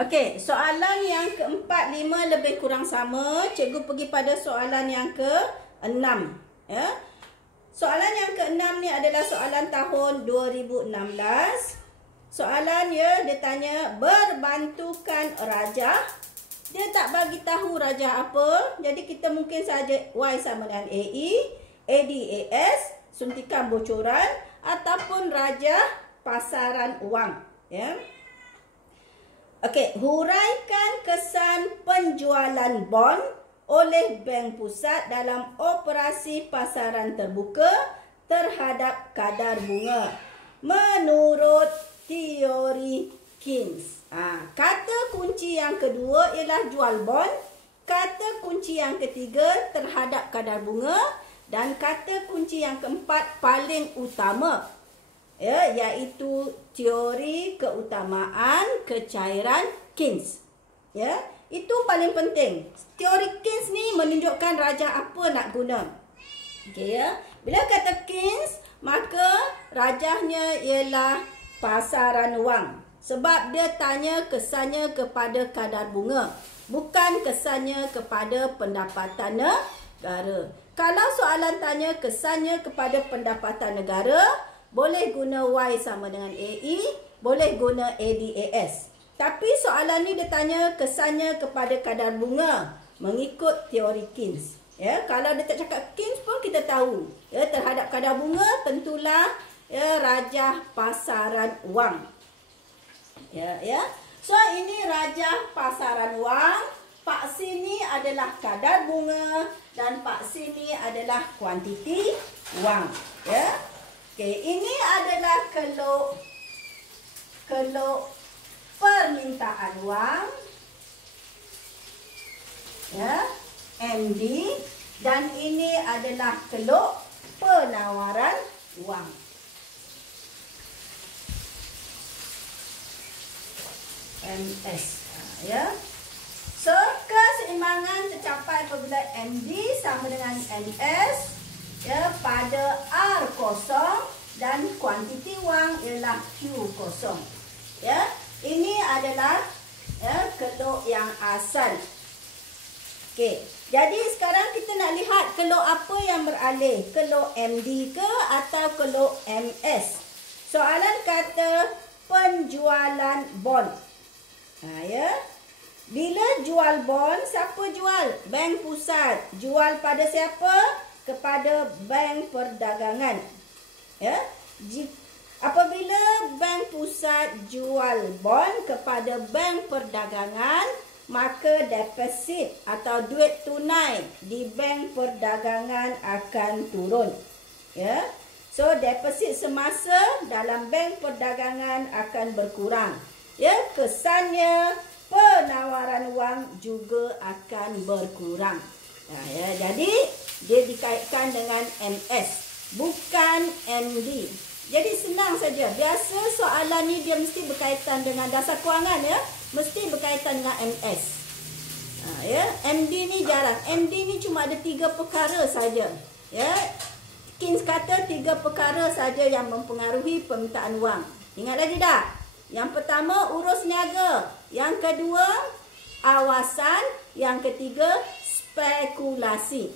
Okey, soalan yang keempat, lima lebih kurang sama. Cikgu pergi pada soalan yang ke-6. Ya. Soalan yang ke-6 ni adalah soalan tahun 2016. Soalan dia tanya, berbantukan rajah. Dia tak bagi tahu rajah apa. Jadi kita mungkin saja Y sama dengan AE, ADAS, suntikan bocoran, ataupun rajah pasaran wang. Ya. Okey, huraikan kesan penjualan bond oleh Bank Pusat dalam operasi pasaran terbuka terhadap kadar bunga menurut teori Keynes. Kata kunci yang kedua ialah jual bond, kata kunci yang ketiga terhadap kadar bunga, dan kata kunci yang keempat paling utama, ya, iaitu teori keutamaan kecairan Keynes. Ya, itu paling penting. Teori Keynes ni menunjukkan rajah apa nak guna. Okey, ya. Bila kata Keynes, maka rajahnya ialah pasaran wang. Sebab dia tanya kesannya kepada kadar bunga, bukan kesannya kepada pendapatan negara. Kalau soalan tanya kesannya kepada pendapatan negara, boleh guna Y sama dengan AE, boleh guna ADAS. Tapi soalan ni dia tanya kesannya kepada kadar bunga mengikut teori Keynes. Ya, kalau dia tak cakap Keynes pun kita tahu, ya, terhadap kadar bunga tentulah, ya, rajah pasaran wang. Ya. So ini rajah pasaran wang. Pak sini adalah kadar bunga dan pak sini adalah kuantiti wang. Ya. Okey, ini adalah keluk permintaan wang, ya, MD, dan ini adalah keluk penawaran wang. MS, ya. So keseimbangan tercapai apabila MD sama dengan MS, ya, pada R kosong dan kuantiti wang ialah Q kosong. Ya, ini adalah, ya, keluk yang asal. Okey, jadi sekarang kita nak lihat keluk apa yang beralih, keluk MD ke atau keluk MS. Soalan kata penjualan bond. Ya. Bila jual bond, siapa jual? Bank Pusat. Jual pada siapa? Kepada Bank Perdagangan. Ya. Apabila Bank Pusat jual bond kepada Bank Perdagangan, maka deposit atau duit tunai di Bank Perdagangan akan turun. Ya. So deposit semasa dalam Bank Perdagangan akan berkurang. Ya, kesannya penawaran wang juga akan berkurang. Ya, jadi dia dikaitkan dengan MS, bukan MD. Jadi senang saja. Biasa soalan ni dia mesti berkaitan dengan dasar kewangan, ya. Mesti berkaitan dengan MS. Ya, MD ni jarang. MD ni cuma ada 3 perkara saja. Ya. Keynes kata 3 perkara saja yang mempengaruhi permintaan wang. Ingat lagi tak? Yang pertama, urus niaga. Yang kedua, awasan. Yang ketiga, spekulasi.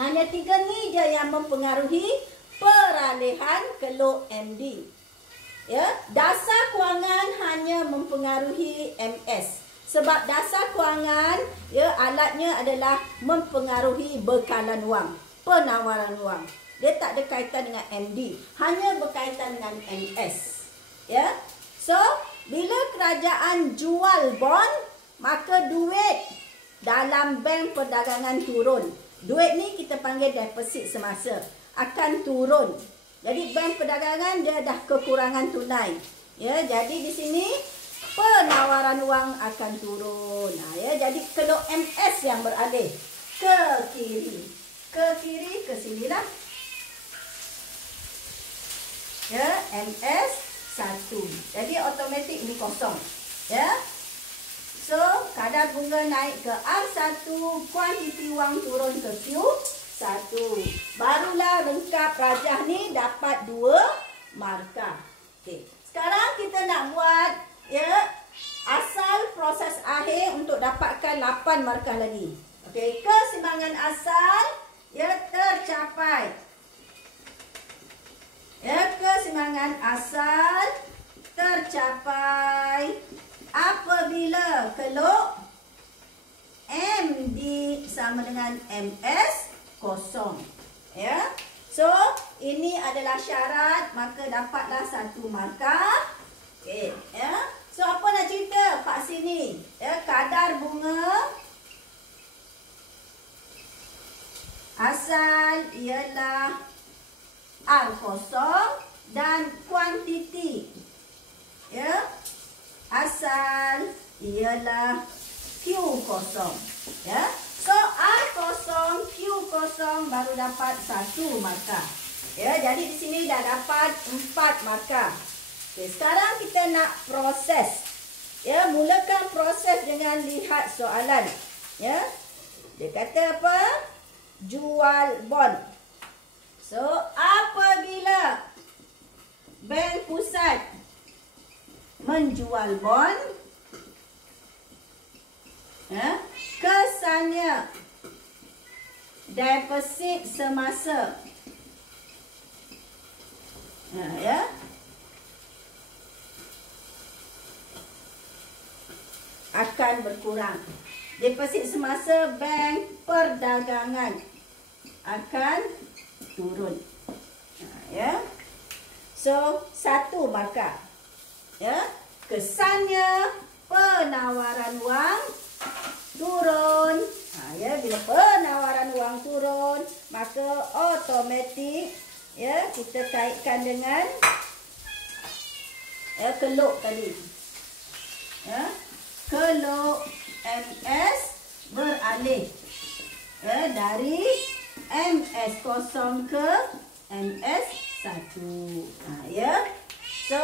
Hanya 3 ni je yang mempengaruhi peralihan keluk MD. Ya, dasar kewangan hanya mempengaruhi MS. Sebab dasar kewangan, ya, alatnya adalah mempengaruhi bekalan wang, penawaran wang. Dia tak ada kaitan dengan MD, hanya berkaitan dengan MS. Ya. So, bila kerajaan jual bond, maka duit dalam Bank Perdagangan turun. Duit ni kita panggil deposit semasa, akan turun. Jadi Bank Perdagangan dia dah kekurangan tunai. Ya, jadi di sini penawaran wang akan turun. Ya, jadi keluk MS yang beralih ke kiri. Ke kiri, ke sinilah. Ya, MS 1. Jadi automatik ini kosong. Ya. So, kadar bunga naik ke R1, kuantiti wang turun ke Q1. Barulah lengkap rajah ni dapat 2 markah. Okey. Sekarang kita nak buat, ya, asal akan 8 markah lagi. Okey, keseimbangan asal ya tercapai. Ya, keseimbangan asal tercapai apabila keluk MD sama dengan MS kosong. Ya. So, ini adalah syarat, maka dapatlah 1 markah. Okey, ya. So, apa nak cerita kat sini? Ya, kadar bunga asal ialah R kosong dan kuantiti ya asal ialah Q kosong. Ya. So, R kosong, Q kosong baru dapat 1 markah. Ya, jadi di sini dah dapat 4 markah. Okey, sekarang kita nak proses. Ya, mulakan proses dengan lihat soalan. Ya. Dia kata apa? Jual bond. So, apabila Bank Pusat menjual bond, ya, kesannya deposit semasa ya akan berkurang. Deposit semasa bank perdagangan akan turun. Ya. So, 1 markah. Ya. Kesannya penawaran wang turun. Ya, bila penawaran wang turun, maka automatik ya kita kaitkan dengan ya keluk tadi. Ya. Keluk MS beralih ya, dari MS0 ke MS1. Ya. So,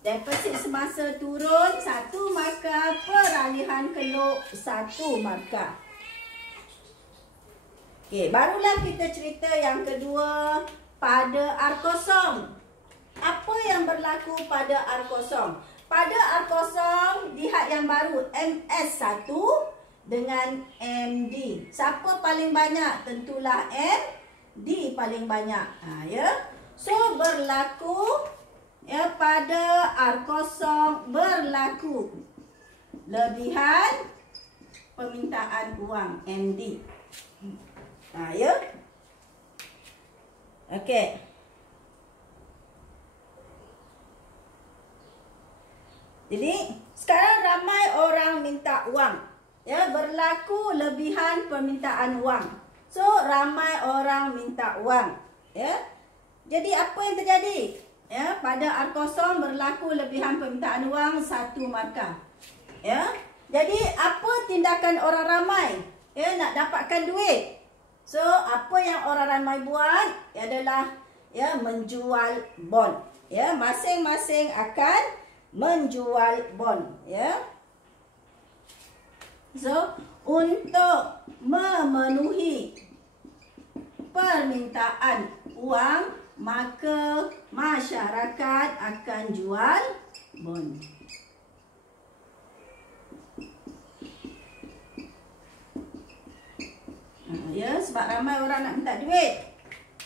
deposit semasa turun 1 markah, peralihan keluk 1 markah. Okey, barulah kita cerita yang kedua pada R0. Apa yang berlaku pada R0? Pada R0, lihat yang baru MS1 dengan MD. Siapa paling banyak? Tentulah MD paling banyak. Ya. So, berlaku ya pada R0 berlaku lebihan permintaan wang MD. Ya. Okey. Jadi, sekarang ramai orang minta wang. Ya, berlaku lebihan permintaan wang. So, ramai orang minta wang. Ya. Jadi, apa yang terjadi? Ya, pada R0 berlaku lebihan permintaan wang 1 markah. Ya. Jadi, apa tindakan orang ramai? Ya, nak dapatkan duit. So, apa yang orang ramai buat adalah ya menjual bond. Ya, masing-masing akan menjual bond. Ya. So, untuk memenuhi permintaan wang, maka masyarakat akan jual bond. Ya, sebab ramai orang nak minta duit.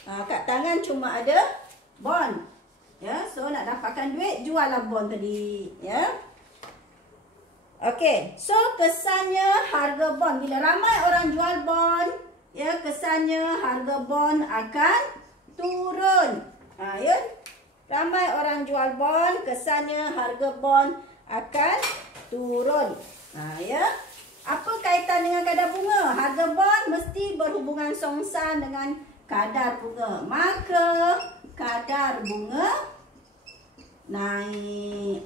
Kat tangan cuma ada bond. Ya, so nak dapatkan duit, juallah bond tadi. Ya. Okey, so kesannya harga bond. Bila ramai orang jual bond, ya, kesannya harga bond akan turun. Ya. Ramai orang jual bond, kesannya harga bond akan turun. Ya. Apa kaitan dengan kadar bunga? Harga bond mesti berhubungan songsan dengan kadar bunga. Maka kadar bunga naik.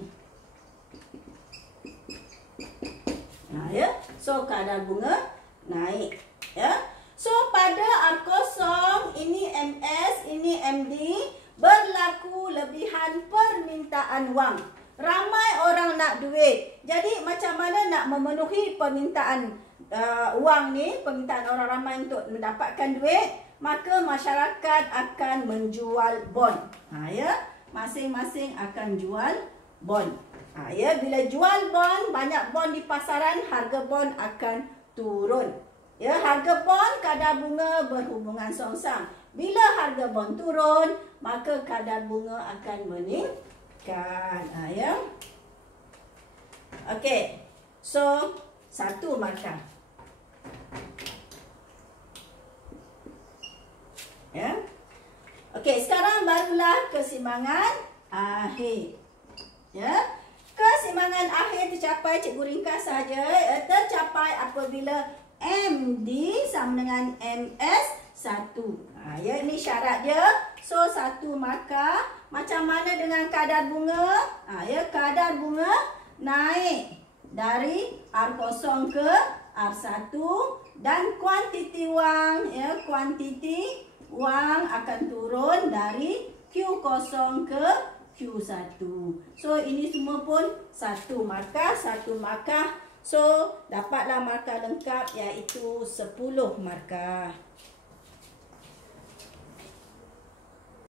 Ya. So, kadar bunga naik. Ya. So, pada R0, ini MS, ini MD, berlaku lebihan permintaan wang. Ramai orang nak duit. Jadi, macam mana nak memenuhi permintaan wang ni, permintaan orang ramai untuk mendapatkan duit, maka masyarakat akan menjual bond. Ya, masing-masing akan jual bond. Ya, bila jual bond, banyak bond di pasaran, harga bond akan turun. Ya, harga bond kadar bunga berhubungan songsang. Bila harga bond turun, maka kadar bunga akan meningkat. Ya. Okey. So, 1 markah. Ya. Okey, sekarang barulah keseimbangan akhir. Ya. Keseimbangan akhir tercapai, cikgu ringkas saja, tercapai apabila MD sama dengan MS 1. Ya, ini syarat dia. So, 1 markah. Macam mana dengan kadar bunga? Ya, kadar bunga naik dari R0 ke R1 dan kuantiti wang, ya, kuantiti wang akan turun dari Q0 ke Q1. So, ini semua pun 1 markah, 1 markah. So, dapatlah markah lengkap iaitu 10 markah.